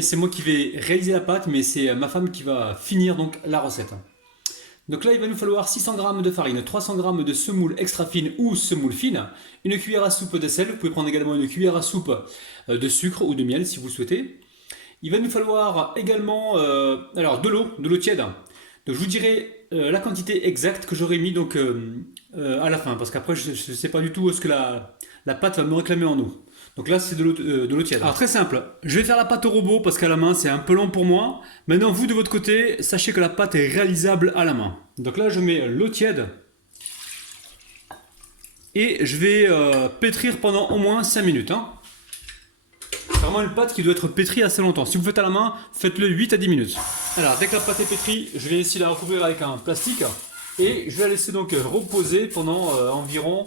C'est moi qui vais réaliser la pâte, mais c'est ma femme qui va finir donc la recette. Donc là, il va nous falloir 600 g de farine, 300 g de semoule extra fine ou semoule fine, une cuillère à soupe de sel, vous pouvez prendre également une cuillère à soupe de sucre ou de miel si vous le souhaitez. Il va nous falloir également alors de l'eau tiède. Donc je vous dirai la quantité exacte que j'aurai mis donc à la fin, parce qu'après je ne sais pas du tout ce que la pâte va me réclamer en eau. Donc là, c'est de l'eau tiède. Alors très simple, je vais faire la pâte au robot parce qu'à la main, c'est un peu long pour moi. Maintenant, vous de votre côté, sachez que la pâte est réalisable à la main. Donc là, je mets l'eau tiède et je vais pétrir pendant au moins 5 minutes. Hein. C'est vraiment une pâte qui doit être pétrie assez longtemps. Si vous faites à la main, faites-le 8 à 10 minutes. Alors, dès que la pâte est pétrie, je vais ici la recouvrir avec un plastique et je vais la laisser donc reposer pendant environ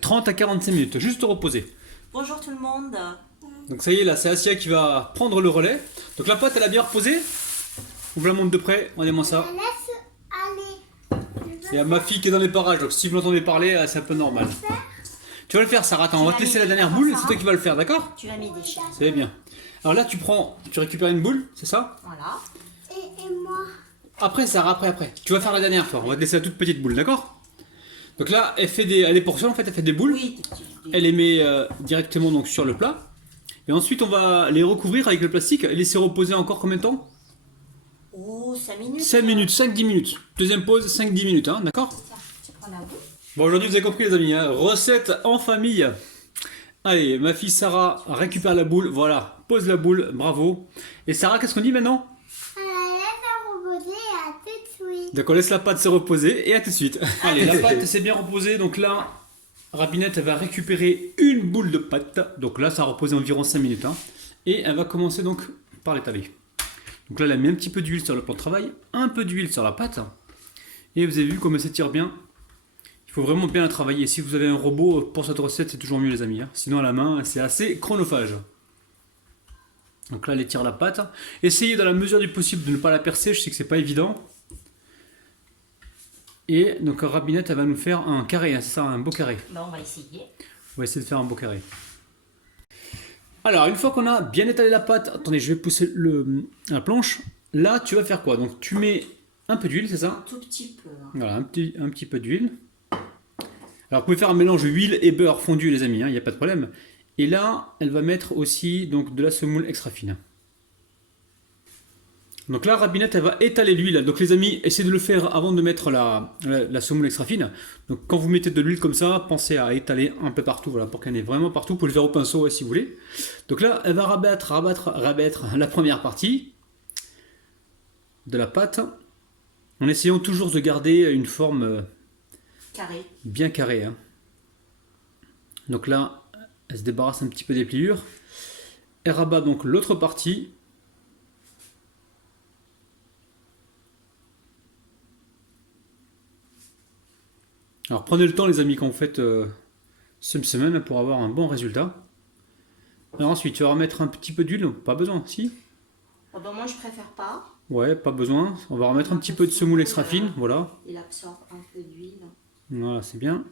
30 à 45 minutes, juste reposer. Bonjour tout le monde. Donc ça y est, là c'est Asia qui va prendre le relais. Donc la pâte elle a bien reposé. On vous la montre de près, regardez-moi ça. Il y a ma fille qui est dans les parages, donc si vous l'entendez parler, c'est un peu normal. Tu vas le faire Sarah, attends, on va te laisser la dernière boule, c'est toi qui vas le faire, d'accord? Tu as mis des chaînes. C'est bien. Alors là tu récupères une boule, c'est ça? Voilà. Et moi. Après Sarah, après. Tu vas faire la dernière toi, on va te laisser la toute petite boule, d'accord? Donc là, elle les portions en fait, elle fait des boules. Oui, Elle les met directement donc sur le plat. Et ensuite, on va les recouvrir avec le plastique et laisser reposer encore combien de temps? Oh, 5 minutes. 5 minutes, 5-10 minutes. Deuxième pause, 5-10 minutes, hein, d'accord? Tiens, tu prends la boule. Bon, aujourd'hui, vous avez compris les amis, hein, recette en famille. Allez, ma fille Sarah récupère la boule, voilà, pose la boule, bravo. Et Sarah, qu'est-ce qu'on dit maintenant? Donc on laisse la pâte se reposer et à tout de suite. Allez, la pâte s'est bien reposée, donc là, Rapinette elle va récupérer une boule de pâte. Donc là, ça a reposé environ 5 minutes. Hein, et elle va commencer donc par l'étaler. Donc là, elle a mis un petit peu d'huile sur le plan de travail, un peu d'huile sur la pâte. Et vous avez vu comme elle s'étire bien. Il faut vraiment bien la travailler. Si vous avez un robot, pour cette recette, c'est toujours mieux les amis. Hein. Sinon à la main, c'est assez chronophage. Donc là, elle étire la pâte. Essayez dans la mesure du possible de ne pas la percer, je sais que c'est pas évident. Et donc Rapinette, elle va nous faire un carré, hein, c'est ça, un beau carré. Ben, on va essayer. On va essayer de faire un beau carré. Alors, une fois qu'on a bien étalé la pâte, attendez, je vais pousser la planche. Là, tu vas faire quoi? Donc, tu mets un peu d'huile, c'est ça? Un tout petit peu. Hein. Voilà, un petit peu d'huile. Alors, vous pouvez faire un mélange huile et beurre fondu, les amis, il n'y a pas de problème. Et là, elle va mettre aussi donc, de la semoule extra fine. Donc là, Rapinette, elle va étaler l'huile. Donc les amis, essayez de le faire avant de mettre la semoule extra fine. Donc quand vous mettez de l'huile comme ça, pensez à étaler un peu partout, voilà, pour qu'elle ait vraiment partout. Vous pouvez le faire au pinceau ouais, si vous voulez. Donc là, elle va rabattre la première partie de la pâte, en essayant toujours de garder une forme Carré. bien carrée. Hein. Donc là, elle se débarrasse un petit peu des pliures. Elle rabat donc l'autre partie. Alors prenez le temps les amis quand vous faites cette semaine pour avoir un bon résultat. Alors ensuite tu vas remettre un petit peu d'huile, pas besoin, si? Oh, ben, moi, je préfère pas. Ouais, pas besoin. On va remettre un petit peu de semoule extra fine, voilà. Il absorbe un peu d'huile. Voilà, c'est bien.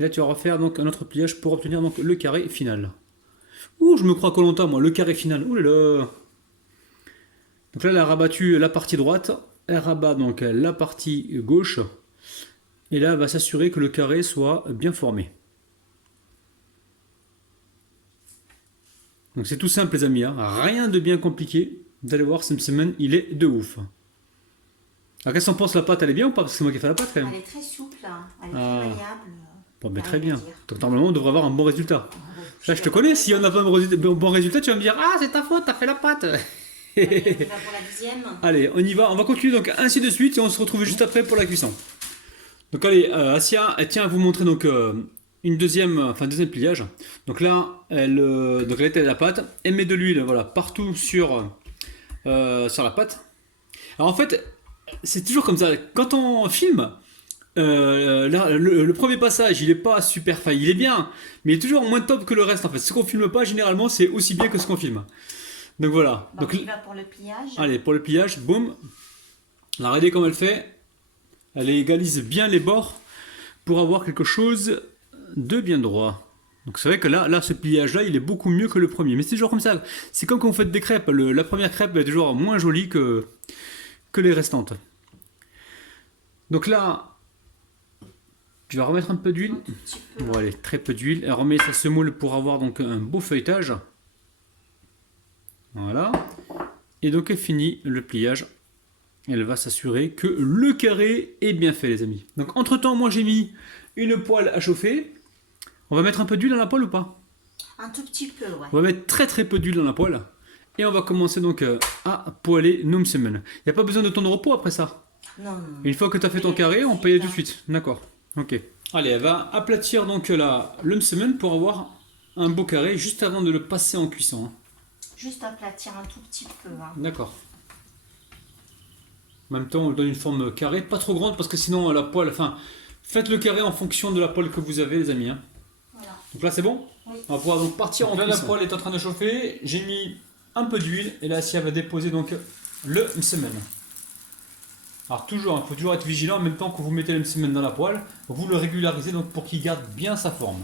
Et là tu vas refaire donc un autre pliage pour obtenir donc le carré final. Ouh, je me crois Koh-Lanta moi, le carré final. Ouh là là. Donc là elle a rabattu la partie droite, elle rabat donc la partie gauche. Et là, elle va s'assurer que le carré soit bien formé. Donc c'est tout simple les amis, hein. Rien de bien compliqué. Vous allez voir, cette semaine, il est de ouf. Alors qu'est-ce qu'on pense, la pâte, elle est bien ou pas? Parce que c'est moi qui ai fait la pâte quand même. Elle est très souple, hein. Elle est Ah. très malléable. Bon, mais Rien très à bien. dire. Donc normalement, on devrait avoir un bon résultat. Là, je te connais, si on n'a pas un bon résultat, tu vas me dire, ah, c'est ta faute, t'as fait la pâte. On va pour la deuxième. Allez, on y va, on va continuer donc ainsi de suite et on se retrouve juste après pour la cuisson. Donc allez, Asia, elle tient à vous montrer donc deuxième pliage. Donc là, elle étale la pâte, elle met de l'huile, voilà, partout sur la pâte. Alors en fait, c'est toujours comme ça. Quand on filme, là, le premier passage, il est pas super, enfin, il est bien, mais il est toujours moins top que le reste en fait. Ce qu'on filme pas, généralement, c'est aussi bien que ce qu'on filme. Donc voilà. Bon, Donc, on y va pour le pliage. allez, pour le pliage, boum. La regardez comme elle fait. Elle égalise bien les bords pour avoir quelque chose de bien droit. Donc c'est vrai que là, ce pliage-là, il est beaucoup mieux que le premier. Mais c'est toujours comme ça. C'est comme quand vous faites des crêpes. La première crêpe est toujours moins jolie que les restantes. Donc là, tu vas remettre un peu d'huile. Un tout petit peu. Bon, allez, très peu d'huile. Elle remet sa semoule pour avoir donc un beau feuilletage. Voilà. Et donc elle finit le pliage. Elle va s'assurer que le carré est bien fait, les amis. Donc entre temps, moi j'ai mis une poêle à chauffer. On va mettre un peu d'huile dans la poêle ou pas? Un tout petit peu, ouais. On va mettre très très peu d'huile dans la poêle. Et on va commencer donc à poêler nos msemen. Il n'y a pas besoin de temps de repos après ça. Non, non. Une fois que tu as fait ton carré, on peut y aller tout de suite. D'accord. Ok. Allez, elle va aplatir donc le msemen pour avoir un beau carré juste avant de le passer en cuisson. Hein. Juste aplatir un tout petit peu. Hein. D'accord. En même temps, on lui donne une forme carrée, pas trop grande parce que sinon la poêle. Enfin, faites le carré en fonction de la poêle que vous avez, les amis. Hein. Voilà. Donc là, c'est bon? Oui. On va pouvoir donc partir en cuisson. Là, la poêle est en train de chauffer. J'ai mis un peu d'huile et là, si elle va déposer donc le msemen. Alors toujours, il faut toujours être vigilant en même temps que vous mettez le msemen dans la poêle, vous le régularisez donc pour qu'il garde bien sa forme.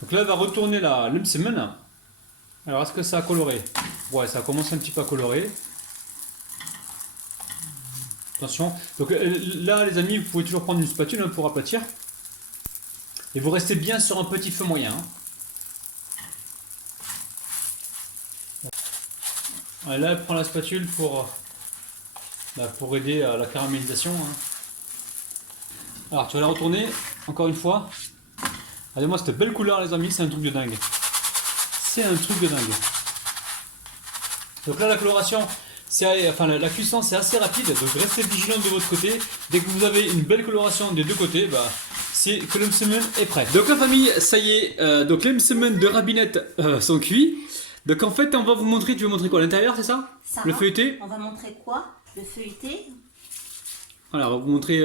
Donc là, elle va retourner le msemen. Alors, est-ce que ça a coloré? Ouais, ça a commencé un petit peu à colorer. Attention. Donc là, les amis, vous pouvez toujours prendre une spatule pour aplatir. Et vous restez bien sur un petit feu moyen. Hein. Là, elle prend la spatule pour aider à la caramélisation. Hein. Alors, tu vas la retourner, encore une fois. Regardez-moi cette belle couleur, les amis, c'est un truc de dingue. C'est un truc de dingue. Donc là, la coloration, la cuisson, c'est assez rapide. Donc restez vigilant de votre côté. Dès que vous avez une belle coloration des deux côtés, c'est que le msemen est prêt. Donc la famille, ça y est. Donc les msemen de Rabinette sont cuits. Donc en fait, on va vous montrer. Tu veux montrer quoi? L'intérieur, c'est ça? Ça Le va. feuilleté. On va montrer quoi? Le feuilleté. Voilà, on va vous montrer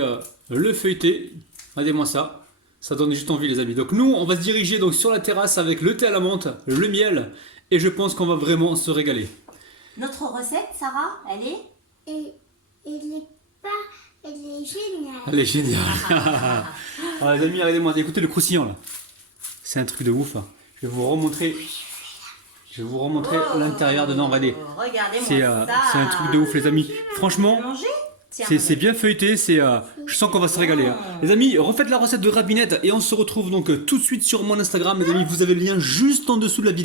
le feuilleté. Regardez-moi ça. Ça donne juste envie, les amis. Donc nous, on va se diriger donc sur la terrasse avec le thé à la menthe, le miel. Et je pense qu'on va vraiment se régaler. Notre recette, Sarah, elle est? Elle est géniale. Elle est géniale. Alors les amis, regardez-moi, écoutez le croustillant là. C'est un truc de ouf. Hein. Je vais vous remontrer. L'intérieur dedans. Regardez. Regardez-moi ça. C'est un truc de ouf, les amis. Franchement, Manger? Tiens, c'est bien feuilleté. Je sens qu'on va se régaler. Hein. Les amis, refaites la recette de Rabinette et on se retrouve donc tout de suite sur mon Instagram. Les amis, vous avez le lien juste en dessous de la vidéo.